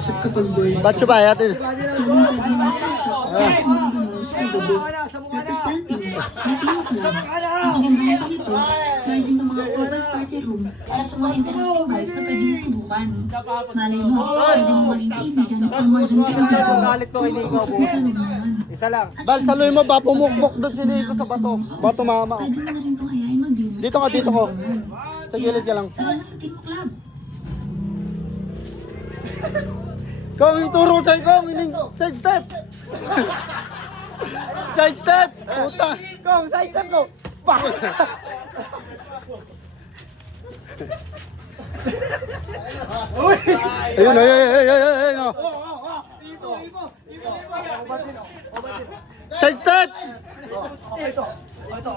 kausap kapag bored. Ba't siya ba? Yatin. Representing Latino Club. Ang kagandahan pa nito, meron din ng mga open party room para sa mga interesting bars na pwedeng subukan. Malay mo, pwede mo maging kaibigan o more dun ka ng bago. Usap mo sa naman. Isa lang. Bal, saluhin mo ba? Pumukmok doon si Nico sa bato. Bato mama. Pwede mo na rin itong ayayin mag-dinner. Dito ka, dito ko. Sa gilid ka lang. Tara na sa Team Club. Kung yung turo sa'yo ko, mining side step. Side step. Puta. Kung side step ko. Pak. Ayun, ayun. Side step. Up.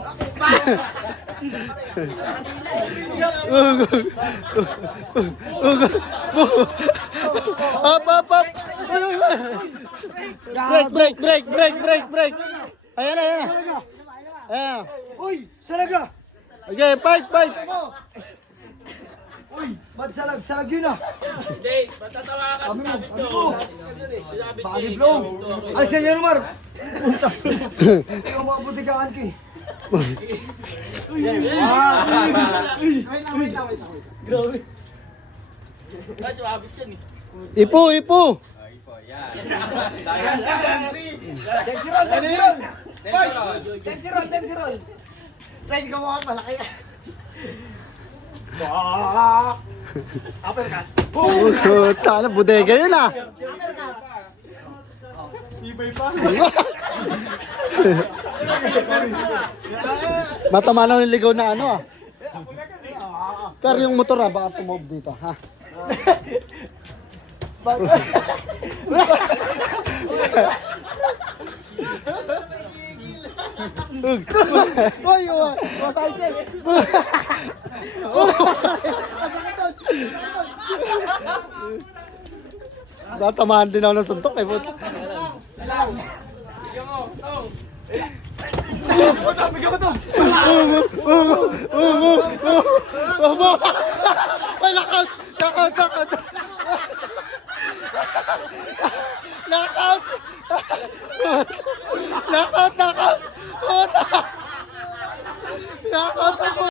Break. Ayan. Uy, salaga! Okay, fight. Uy, ba't salag yun ah? Hindi, matatawa ka kasi sabi ko. Bagi blow! Ay, siya yan, Mar! Punta! Ikaw mga butikaan ko eh. Grabe. Kasi mabit yan eh. Ipo. Densirol! Ready ka mo ako, malaki ka. Uppercut! Puta na, bodega yun ah. Ibay pa! Matama na yung ligaw na ano ah. Pero yung motor ah, baka tumove dito ha. Uy, masakit siya! Tatamaan din ako ng suntok eh. Puta. Bigyan mo to! Ay, knockout!